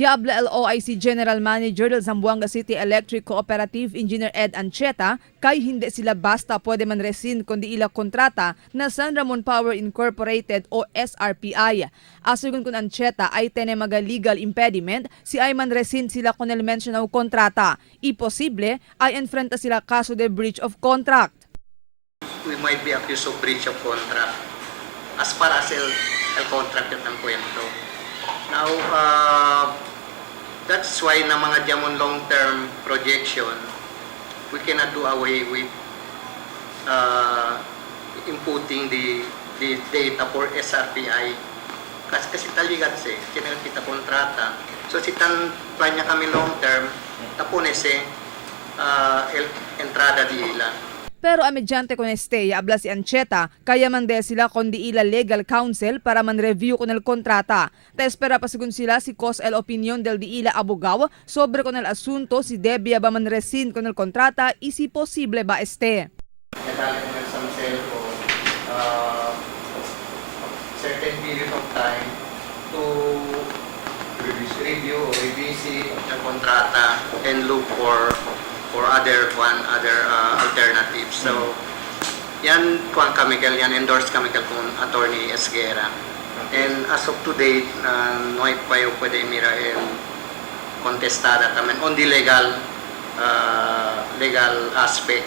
Yabla LOIC General Manager del Zamboanga City Electric Cooperative Engineer Ed Ancheta kay hindi sila basta pwede man resin kundi ila kontrata na San Ramon Power Incorporated o SRPI. Asugon kun Ancheta ay tene mga legal impediment si ay man resin sila kun el mentionaw kontrata. Iposible ay enfrenta sila kaso de breach of contract. We might be accused of breach of contract as far as el contract yun ang kwento. Now, that's why na mga jamon long-term projection, we cannot do away with inputting the data for SRPI. Kasi taligat kailangan kita kontrata. So, sitan plan niya kami long-term, tapunes entrada di ila. Pero amedyante kon este, abla si Ancheta, kaya man de sila kundi ila legal counsel para man review kon el kontrata. Ta espera pa sigun sila si cos el opinion del di ila abogaw sobre kon el asunto si debia ba man resin kon el kontrata y si posible ba este. Certain period of time to review or revisit the kontrata and look for other alternatives. So, yan kuang chemical, yan endorsed chemical kung Attorney Esguera. And as of today, no hay payo pwede mira en contestada tamen on the legal aspect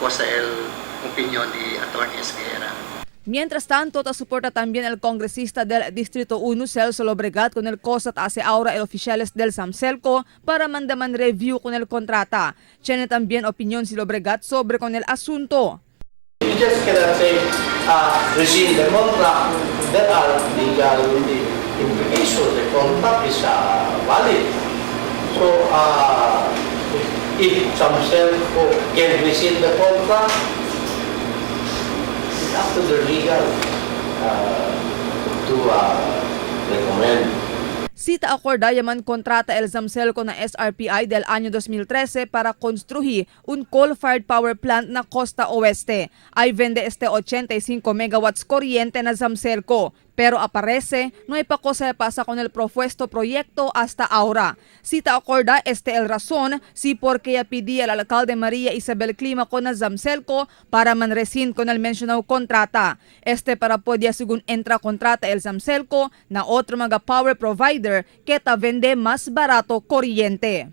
ko sa el opinion di Attorney Esguera. Mientras tanto, suporta también el congresista del Distrito 1, Celso Lobregat, con el COSAT hace ahora el oficiales del SAMCELCO para mandaman review con el kontrata. Tiene también opinión si Lobregat sobre con el asunto. You just cannot say, rescind the contract. There are legal implications. The contract is valid. So, if SAMCELCO can rescind the contract, up to the legal to recommend. Cita acorda yaman kontrata el SAMCELCO na SRPI del año 2013 para construir un coal-fired power plant na Costa Oeste. Ay vende este 85 megawatts kuryente na SAMCELCO. Pero aparece, no hay pa cosa pasa con el propuesto proyecto hasta ahora. Cita acorda el razón si porque pidi al alcalde María Isabel Clima con el SAMCELCO para manresin con el mencionado kontrata. Para podía según entra kontrata el SAMCELCO na otro mga power provider que ta vende mas barato kuryente.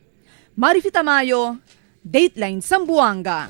Marifita Mayo, Dateline Zamboanga.